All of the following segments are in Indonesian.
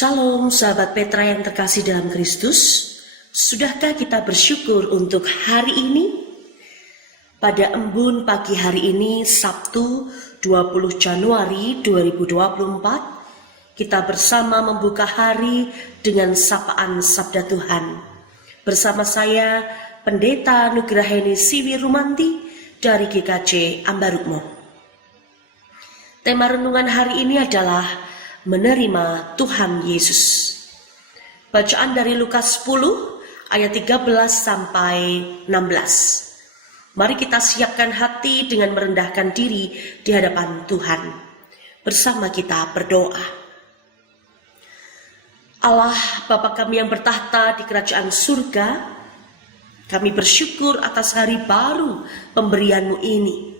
Shalom sahabat Petra yang terkasih dalam Kristus. Sudahkah kita bersyukur untuk hari ini? Pada embun pagi hari ini, Sabtu 20 Januari 2024, kita bersama membuka hari dengan sapaan Sabda Tuhan. Bersama saya, Pendeta Nugraheni Siwi Rumanti dari GKJ Ambarukmo. Tema renungan hari ini adalah menerima Tuhan Yesus. Bacaan dari Lukas 10 ayat 13 sampai 16. Mari kita siapkan hati dengan merendahkan diri di hadapan Tuhan. Bersama kita berdoa. Allah Bapa kami yang bertahta di kerajaan surga, kami bersyukur atas hari baru pemberian-Mu ini.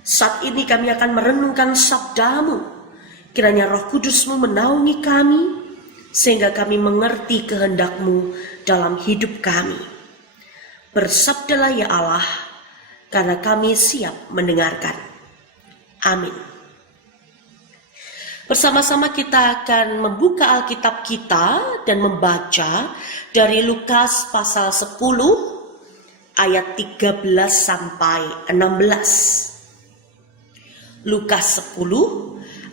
Saat ini kami akan merenungkan sabda-Mu. Kiranya Roh Kudus-Mu menaungi kami, sehingga kami mengerti kehendak-Mu dalam hidup kami. Bersabdalah ya Allah, karena kami siap mendengarkan. Amin. Bersama-sama kita akan membuka Alkitab kita dan membaca dari Lukas pasal 10 ayat 13 sampai 16. Lukas 10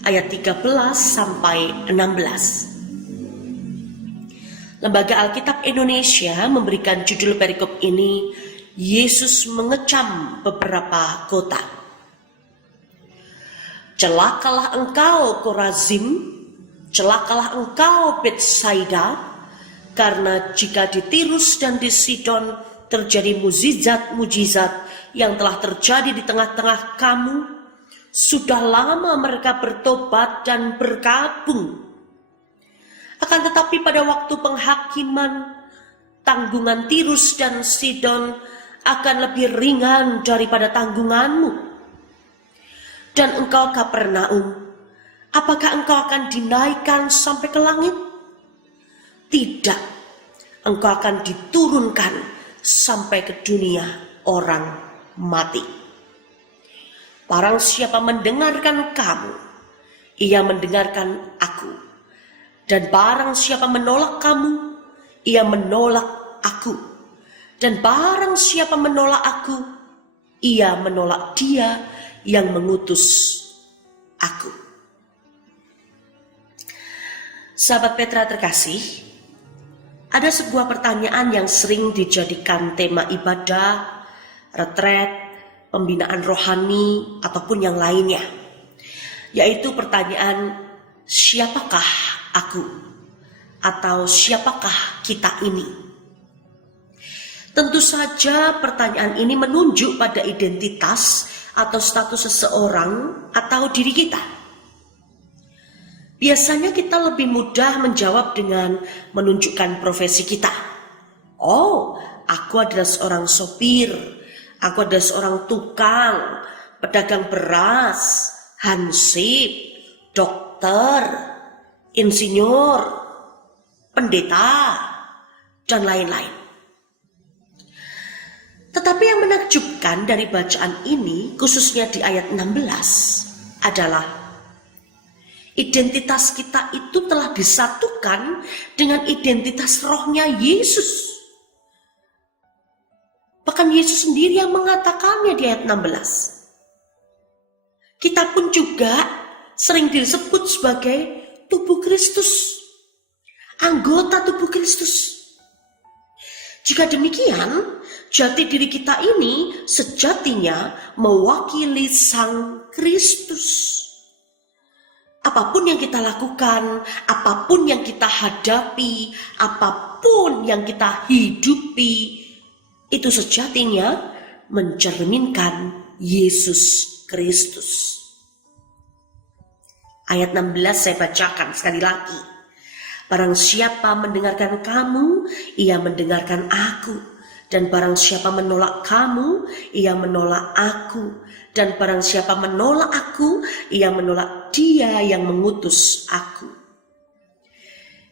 ayat 13 sampai 16. Lembaga Alkitab Indonesia memberikan judul perikop ini, Yesus mengecam beberapa kota. Celakalah engkau Korazim, celakalah engkau Betsaida, karena jika di Tirus dan di Sidon terjadi mukjizat-mukjizat yang telah terjadi di tengah-tengah kamu, sudah lama mereka bertobat dan berkabung. Akan tetapi pada waktu penghakiman, tanggungan Tirus dan Sidon akan lebih ringan daripada tanggunganmu. Dan engkau Kapernaum, apakah engkau akan dinaikkan sampai ke langit? Tidak, engkau akan diturunkan sampai ke dunia orang mati. Barang siapa mendengarkan kamu, ia mendengarkan aku. Dan barang siapa menolak kamu, ia menolak aku. Dan barang siapa menolak aku, ia menolak Dia yang mengutus aku. Sahabat Petra terkasih, ada sebuah pertanyaan yang sering dijadikan tema ibadah, retret, pembinaan rohani, ataupun yang lainnya, yaitu pertanyaan, siapakah aku? Atau siapakah kita ini? Tentu saja pertanyaan ini menunjuk pada identitas atau status seseorang atau diri kita. Biasanya kita lebih mudah menjawab dengan menunjukkan profesi kita. Oh, aku adalah seorang sopir, aku adalah seorang tukang, pedagang beras, hansip, dokter, insinyur, pendeta, dan lain-lain. Tetapi yang menakjubkan dari bacaan ini, khususnya di ayat 16, adalah identitas kita itu telah disatukan dengan identitas rohnya Yesus. Bahkan Yesus sendiri yang mengatakannya di ayat 16. Kita pun juga sering disebut sebagai tubuh Kristus, anggota tubuh Kristus. Jika demikian, jati diri kita ini sejatinya mewakili Sang Kristus. Apapun yang kita lakukan, apapun yang kita hadapi, apapun yang kita hidupi, itu sejatinya mencerminkan Yesus Kristus. Ayat 16 saya bacakan sekali lagi. Barang siapa mendengarkan kamu, ia mendengarkan aku. Dan barang siapa menolak kamu, ia menolak aku. Dan barang siapa menolak aku, ia menolak Dia yang mengutus aku.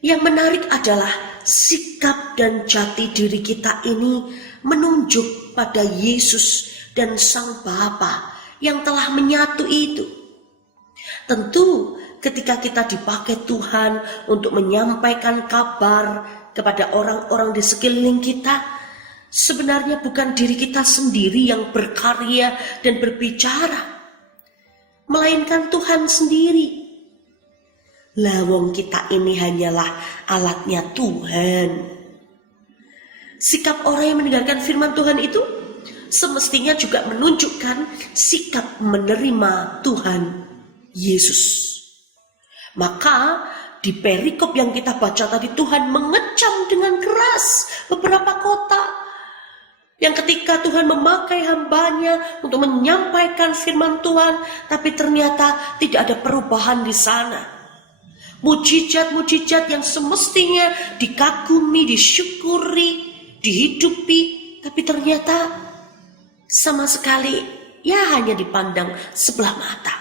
Yang menarik adalah sikap dan jati diri kita ini menunjuk pada Yesus dan Sang Bapa yang telah menyatu itu. Tentu ketika kita dipakai Tuhan untuk menyampaikan kabar kepada orang-orang di sekeliling kita, sebenarnya bukan diri kita sendiri yang berkarya dan berbicara, melainkan Tuhan sendiri. Lawong kita ini hanyalah alatnya Tuhan. Sikap orang yang mendengarkan firman Tuhan itu semestinya juga menunjukkan sikap menerima Tuhan Yesus. Maka di perikop yang kita baca tadi, Tuhan mengecam dengan keras beberapa kota yang ketika Tuhan memakai hambanya untuk menyampaikan firman Tuhan, tapi ternyata tidak ada perubahan di sana. Mujizat-mujizat yang semestinya dikagumi, disyukuri, dihidupi, tapi ternyata sama sekali ya hanya dipandang sebelah mata.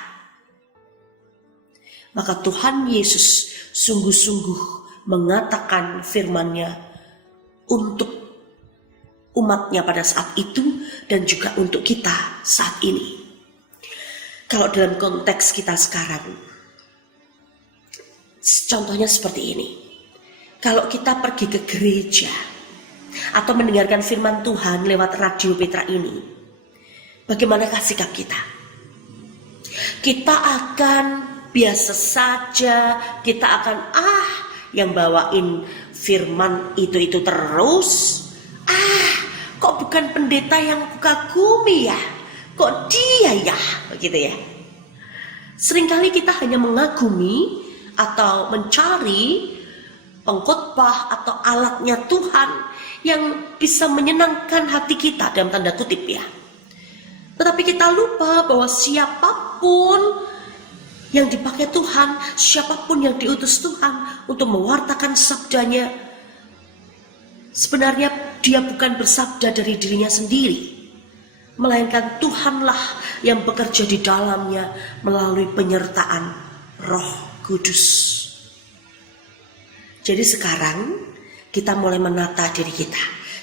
Maka Tuhan Yesus sungguh-sungguh mengatakan firman-Nya untuk umatnya pada saat itu dan juga untuk kita saat ini. Kalau dalam konteks kita sekarang, contohnya seperti ini. Kalau kita pergi ke gereja atau mendengarkan firman Tuhan lewat Radio Petra ini, bagaimanakah sikap kita? Kita akan biasa saja, kita akan yang bawain firman itu terus. Kok bukan pendeta yang kagumi ya? Kok dia ya? Begitu ya. Seringkali kita hanya mengagumi atau mencari pengkhotbah atau alatnya Tuhan yang bisa menyenangkan hati kita dalam tanda kutip ya. Tetapi kita lupa bahwa siapapun yang dipakai Tuhan, siapapun yang diutus Tuhan untuk mewartakan sabdanya, sebenarnya dia bukan bersabda dari dirinya sendiri, melainkan Tuhanlah yang bekerja di dalamnya melalui penyertaan Roh Kudus. Jadi sekarang kita mulai menata diri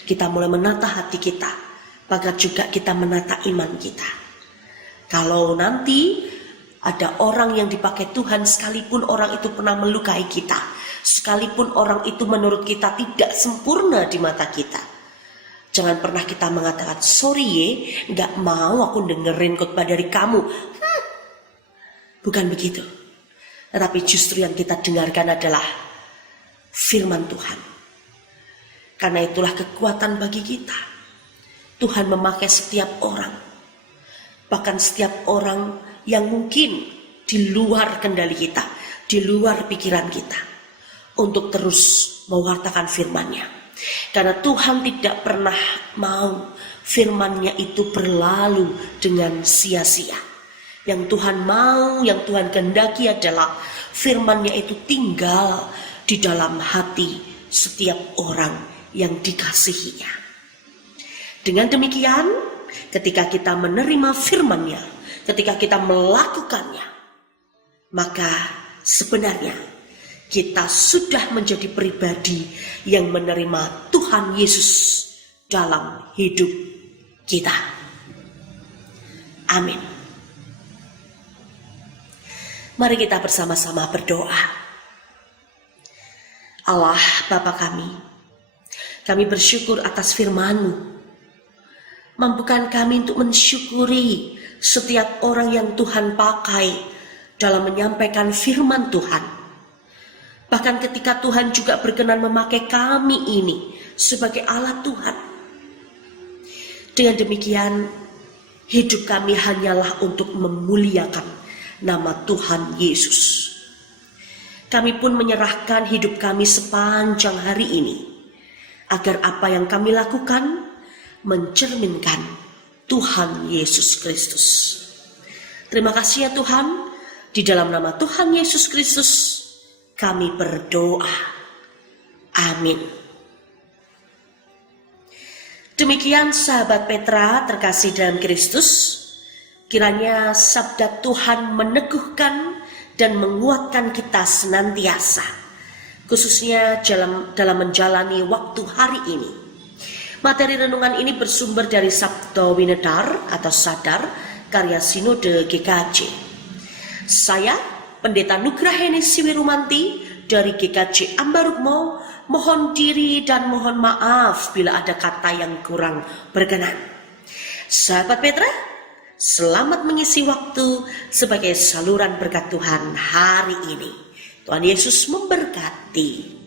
kita mulai menata hati kita, bahkan juga kita menata iman kita. Kalau nanti ada orang yang dipakai Tuhan, sekalipun orang itu pernah melukai kita, sekalipun orang itu menurut kita tidak sempurna di mata kita, jangan pernah kita mengatakan, sorry gak mau aku dengerin khotbah dari kamu. Bukan begitu. Tetapi justru yang kita dengarkan adalah firman Tuhan. Karena itulah kekuatan bagi kita. Tuhan memakai setiap orang, bahkan setiap orang yang mungkin di luar kendali kita, di luar pikiran kita, untuk terus mewartakan firman-Nya. Karena Tuhan tidak pernah mau firman-Nya itu berlalu dengan sia-sia. Yang Tuhan mau, yang Tuhan kehendaki adalah firman-Nya itu tinggal di dalam hati setiap orang yang dikasihinya. Dengan demikian, ketika kita menerima firman-Nya, ketika kita melakukannya, maka sebenarnya kita sudah menjadi pribadi yang menerima Tuhan Yesus dalam hidup kita. Amin. Mari kita bersama-sama berdoa. Allah Bapa kami bersyukur atas firman-Mu. Mampukan kami untuk mensyukuri setiap orang yang Tuhan pakai dalam menyampaikan firman Tuhan. Bahkan ketika Tuhan juga berkenan memakai kami ini sebagai alat Tuhan. Dengan demikian, hidup kami hanyalah untuk memuliakan nama Tuhan Yesus. Kami pun menyerahkan hidup kami sepanjang hari ini, agar apa yang kami lakukan mencerminkan Tuhan Yesus Kristus. Terima kasih ya Tuhan, di dalam nama Tuhan Yesus Kristus kami berdoa. Amin. Demikian sahabat Petra terkasih dalam Kristus, kiranya sabda Tuhan meneguhkan dan menguatkan kita senantiasa, khususnya dalam menjalani waktu hari ini. Materi renungan ini bersumber dari Sabda Winedar atau Sadar karya Sinode GKJ. Saya Pendeta Nugraheni Siwirumanti dari GKJ Ambarukmo, mohon diri dan mohon maaf bila ada kata yang kurang berkenan. Sahabat Petra, selamat mengisi waktu sebagai saluran berkat Tuhan hari ini. Tuhan Yesus memberkati.